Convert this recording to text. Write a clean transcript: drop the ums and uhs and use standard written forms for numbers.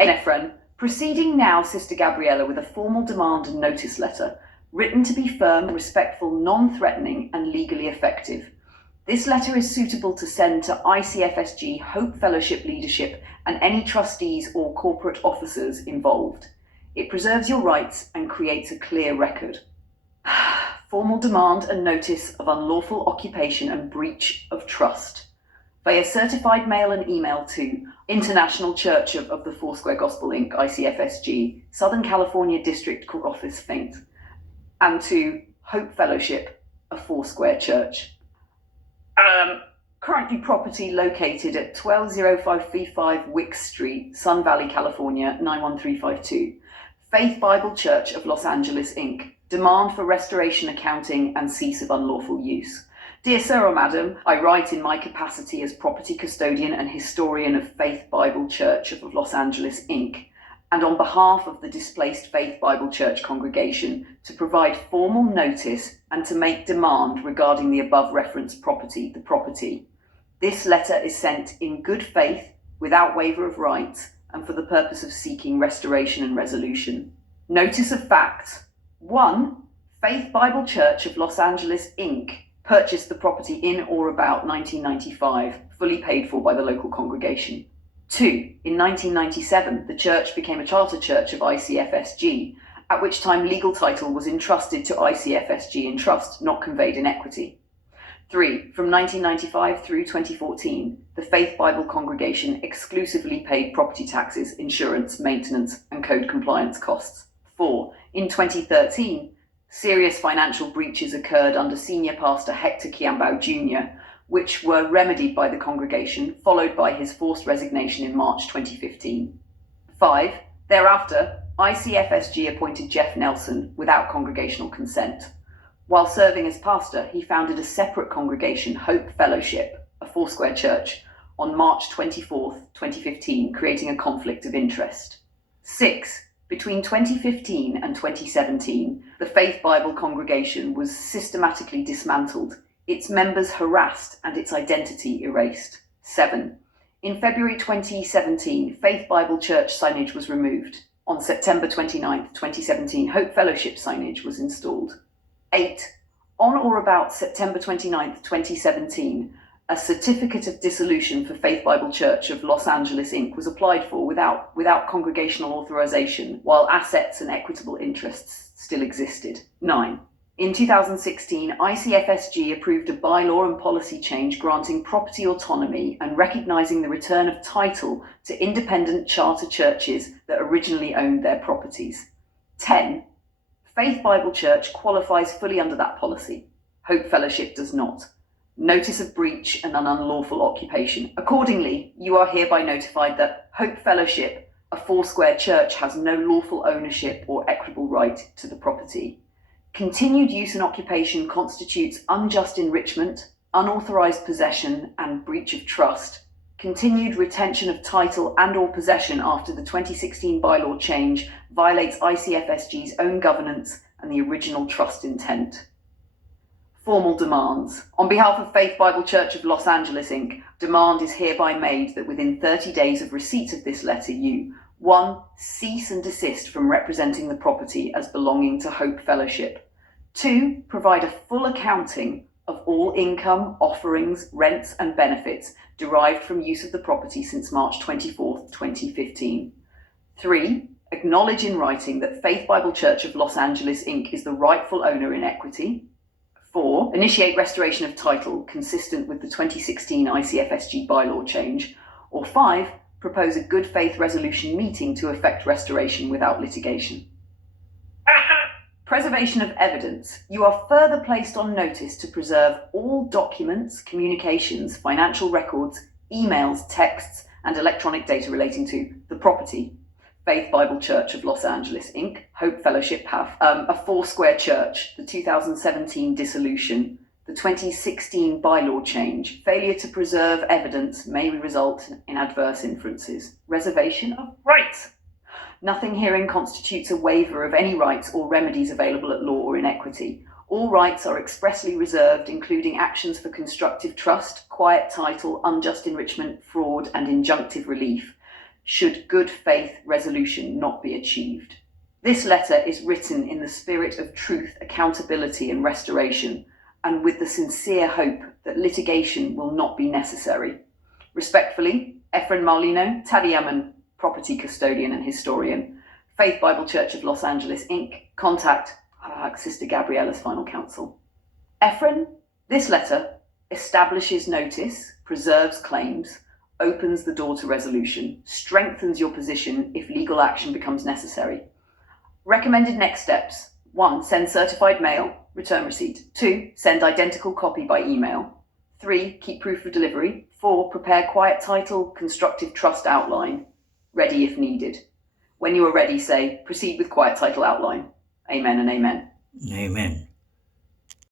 Ephraim, proceeding now, Sister Gabriella, with a formal demand and notice letter, written to be firm, respectful, non-threatening, and legally effective. This letter is suitable to send to ICFSG, Hope Fellowship leadership, and any trustees or corporate officers involved. It preserves your rights and creates a clear record. Formal demand and notice of unlawful occupation and breach of trust via certified mail and email to International Church of the Foursquare Gospel Inc., ICFSG, Southern California District Court Office, Faint, and to Hope Fellowship, a Foursquare Church. Currently property located at 120535 Wicks Street, Sun Valley, California, 91352. Faith Bible Church of Los Angeles, Inc. Demand for restoration accounting and cease of unlawful use. Dear Sir or Madam, I write in my capacity as property custodian and historian of Faith Bible Church of Los Angeles, Inc., and on behalf of the displaced Faith Bible Church congregation to provide formal notice and to make demand regarding the above referenced property, the property. This letter is sent in good faith, without waiver of rights, and for the purpose of seeking restoration and resolution. Notice of facts. 1. Faith Bible Church of Los Angeles, Inc. purchased the property in or about 1995, fully paid for by the local congregation. 2. In 1997, the church became a charter church of ICFSG, at which time legal title was entrusted to ICFSG in trust, not conveyed in equity. 3. From 1995 through 2014, the Faith Bible congregation exclusively paid property taxes, insurance, maintenance, and code compliance costs. 4. In 2013, serious financial breaches occurred under Senior Pastor Hector Kiambao Jr., which were remedied by the congregation, followed by his forced resignation in March 2015. 5. Thereafter, ICFSG appointed Jeff Nelson without congregational consent. While serving as pastor, he founded a separate congregation, Hope Fellowship, a Foursquare Church, on March 24, 2015, creating a conflict of interest. 6. Between 2015 and 2017, the Faith Bible congregation was systematically dismantled, its members harassed, and its identity erased. 7. In February 2017, Faith Bible Church signage was removed. On September 29, 2017, Hope Fellowship signage was installed. 8. On or about September 29, 2017, a certificate of dissolution for Faith Bible Church of Los Angeles, Inc. was applied for without congregational authorization, while assets and equitable interests still existed. 9. In 2016, ICFSG approved a bylaw and policy change granting property autonomy and recognizing the return of title to independent charter churches that originally owned their properties. 10. Faith Bible Church qualifies fully under that policy. Hope Fellowship does not. Notice of breach and an unlawful occupation. Accordingly, you are hereby notified that Hope Fellowship, a Foursquare Church, has no lawful ownership or equitable right to the property. Continued use and occupation constitutes unjust enrichment, unauthorized possession, and breach of trust. Continued retention of title and or possession after the 2016 bylaw change violates ICFSG's own governance and the original trust intent. Formal demands. On behalf of Faith Bible Church of Los Angeles, Inc., demand is hereby made that within 30 days of receipt of this letter, you 1. Cease and desist from representing the property as belonging to Hope Fellowship. 2. Provide a full accounting of all income, offerings, rents, and benefits derived from use of the property since March 24, 2015. 3. Acknowledge in writing that Faith Bible Church of Los Angeles, Inc. is the rightful owner in equity. 4. Initiate restoration of title consistent with the 2016 ICFSG bylaw change. Or 5. Propose a good faith resolution meeting to effect restoration without litigation. Preservation of evidence. You are further placed on notice to preserve all documents, communications, financial records, emails, texts, and electronic data relating to the property, Faith Bible Church of Los Angeles, Inc., Hope Fellowship PAF, a Foursquare Church, the 2017 dissolution, the 2016 bylaw change. Failure to preserve evidence may result in adverse inferences. Reservation of rights. Nothing herein constitutes a waiver of any rights or remedies available at law or in equity. All rights are expressly reserved, including actions for constructive trust, quiet title, unjust enrichment, fraud, and injunctive relief. should good faith resolution not be achieved. This letter is written in the spirit of truth, accountability, and restoration, and with the sincere hope that litigation will not be necessary. Respectfully, Efren Marlino, Tadiaman, property custodian and historian, Faith Bible Church of Los Angeles, Inc. Contact Sister Gabriella's final counsel. Efren, this letter establishes notice, preserves claims, opens the door to resolution, strengthens your position if legal action becomes necessary. Recommended next steps: 1. Send certified mail, return receipt. 2. Send identical copy by email. 3. Keep proof of delivery. 4. Prepare quiet title, constructive trust outline, ready if needed. When you are ready, say, proceed with quiet title outline. Amen and amen. Amen.